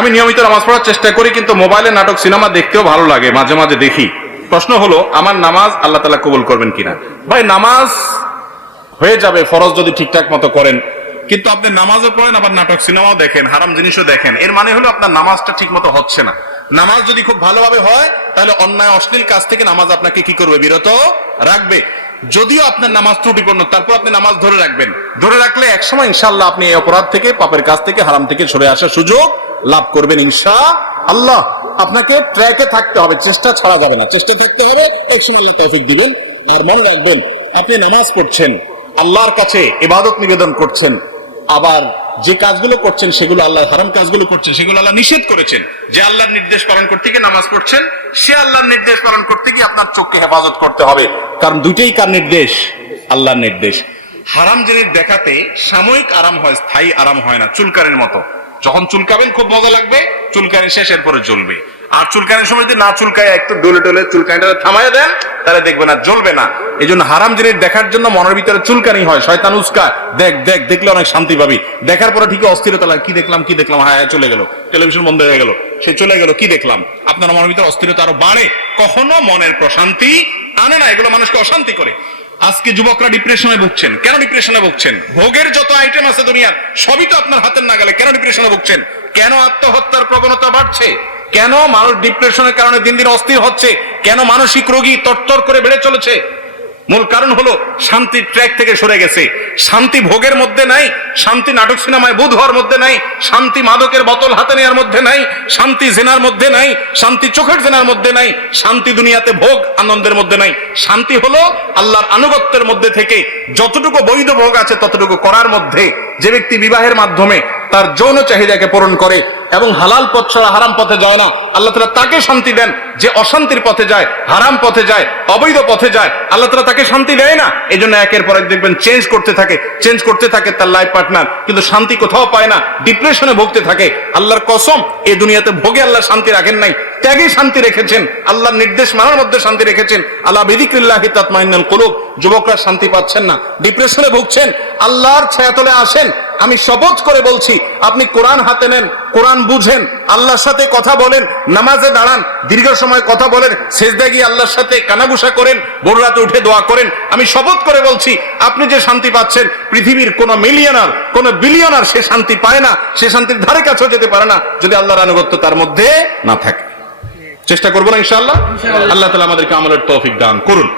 আমি নিয়মিত নামাজ পড়ার চেষ্টা করি, কিন্তু মোবাইলে নাটক সিনেমা দেখতেও ভালো লাগে, মাঝে মাঝে দেখি। প্রশ্ন হলো, আমার নামাজ আল্লাহ তাআলা কবুল করবেন কিনা? ভাই, নামাজ হয়ে যাবে ফরজ যদি ঠিকঠাক মতো করেন, কিন্তু আপনি নামাজও পড়েন আবার নাটক সিনেমাও দেখেন, হারাম জিনিসও দেখেন, এর মানে হলো আপনার নামাজটা ঠিক মতো হচ্ছে না। নামাজ যদি খুব ভালোভাবে হয়, তাহলে অন্যায় অশ্লীল কাজ থেকে নামাজ আপনাকে কি করবে? বিরত রাখবে। যদিও আপনার নামাজ ত্রুটিপূর্ণ, তারপর আপনি নামাজ ধরে রাখবেন। ধরে রাখলে একসময় ইনশাআল্লাহ আপনি এই অপরাধ থেকে, পাপের কাজ থেকে, হারাম থেকে সরে আসার সুযোগ লাভ করবেন ইনশাআল্লাহ। আপনাকে ট্র্যাকে থাকতে হবে, চেষ্টা ছাড়া যাবে না, চেষ্টা থাকতে হবে, একসময় আল্লাহ তৌফিক দিবেন। আর মনে রাখবেন, আপনি নামাজ পড়ছেন, আল্লাহর কাছে ইবাদত নিবেদন করছেন, আবার যে কাজগুলো করছেন সেগুলো আল্লাহ, হারাম কাজগুলো করছেন সেগুলো আল্লাহ নিষেধ করেছেন। যে আল্লাহর নির্দেশ পালন করতে গিয়ে নামাজ পড়ছেন, সে আল্লাহর নির্দেশ পালন করতে গিয়ে আপনার চোখকে হেফাজত করতে হবে, কারণ দুইটাই কার নির্দেশ? আল্লাহর নির্দেশ। হারাম জিনিস দেখাতে সাময়িক আরাম হয়, স্থায়ী আরাম হয় না। চুলকানির মতো, যখন চুলকাবেন খুব মজা লাগবে, চুলকানি শেষ, এরপরে জ্বলবে। আর চুলকানির সময় যদি না চুলকায়, একটু ডলে ডলে চুলকানিটা থামায় দেন, তাহলে দেখবে না, জ্বলবে না। এই জন্য হারাম জিনিস দেখার জন্য মনের ভিতরে চুলকানি হয়, শয়তান উস্কায়, দেখ দেখ, দেখলে অনেক শান্তি পাবি। দেখার পরে ঠিকই অস্থিরতা লাগে, কি দেখলাম কি দেখলাম, হ্যাঁ চলে গেল, টেলিভিশন বন্ধ হয়ে গেল, সে চলে গেল, কি দেখলাম। আপনার মনের ভিতরে অস্থিরতা আরো বাড়ে, কখনো মনের প্রশান্তি আনে না, এগুলো মানুষকে অশান্তি করে। আজকে যুবকরা ডিপ্রেশনে ভুগছেন। কেন ডিপ্রেশনে ভুগছেন? ভোগের যত আইটেম আছে দুনিয়ার, সবই তো আপনার হাতের নাগালে। কেন ডিপ্রেশনে ভুগছেন? কেন আত্মহত্যার প্রবণতা বাড়ছে? কেন মানুষ ডিপ্রেশনের কারণে দিন দিন অস্থির হচ্ছে? কেন মানসিক রোগী তরতর করে বেড়ে চলেছে? মূল কারণ হলো শান্তির ট্র্যাক থেকে সরে গেছে। শান্তি ভোগের মধ্যে নাই, শান্তি নাটক সিনেমায় বুধ হওয়ার মধ্যে নাই, শান্তি মাদকের বোতল হাতে নেওয়ার মধ্যে নাই, শান্তি জেনার মধ্যে নাই, শান্তি চোখের জেনার মধ্যে নাই, শান্তি দুনিয়াতে ভোগ আনন্দের মধ্যে নাই। শান্তি হলো আল্লাহর আনুগত্যের মধ্যে থেকে যতটুকু বৈধ ভোগ আছে ততটুকু করার মধ্যে। যে ব্যক্তি বিবাহের মাধ্যমে তার যৌন চাহিদাকে পূরণ করে এবং হালাল পথ ছাড়া হারাম পথে যায় না, আল্লাহ তাআলা তাকে শান্তি দেন। যে অশান্তির পথে যায়, হারাম পথে যায়, অবৈধ পথে যায়, আল্লাহ তাআলা তাকে শান্তি দেয় না। এই জন্য একের পর এক দেখবেন চেঞ্জ করতে থাকে তার লাইফ পার্টনার, কিন্তু শান্তি কোথাও পায় না, ডিপ্রেশনে ভুগতে থাকে। আল্লাহর কসম, এই দুনিয়াতে ভোগে আল্লাহ শান্তি রাখেন নাই, ত্যাগে শান্তি রেখেছেন, আল্লাহর নির্দেশ মানার মধ্যে শান্তি রেখেছেন। আল্লাহ বিযিকরিল্লাহি তাতমাইন্নুল কুলুব। যুবকরা শান্তি পাচ্ছেন না, ডিপ্রেশনে ভুগছেন, আল্লাহর ছায়াতলে আসেন। আমি শপথ করে বলছি, আপনি কোরআন হাতে নেন, কোরআন বুঝেন, আল্লাহর সাথে কথা বলেন, নামাজে দাঁড়ান, দীর্ঘ সময় কথা বলেন, সেজদায় গিয়ে আল্লাহর সাথে কানাঘুষা করেন, ভোর রাতে উঠে দোয়া করেন। আমি শপথ করে বলছি, আপনি যে শান্তি পাচ্ছেন, পৃথিবীর কোন মিলিয়নার, কোন বিলিয়নার সে শান্তি পায় না, সে শান্তির ধারে কাছেও যেতে পারে না যদি আল্লাহর আনুগত্য তার মধ্যে না থাকে। চেষ্টা করবো না ইনশাআল্লাহ। আল্লাহ তাআলা আমাদেরকে আমলের তৌফিক দান করুন।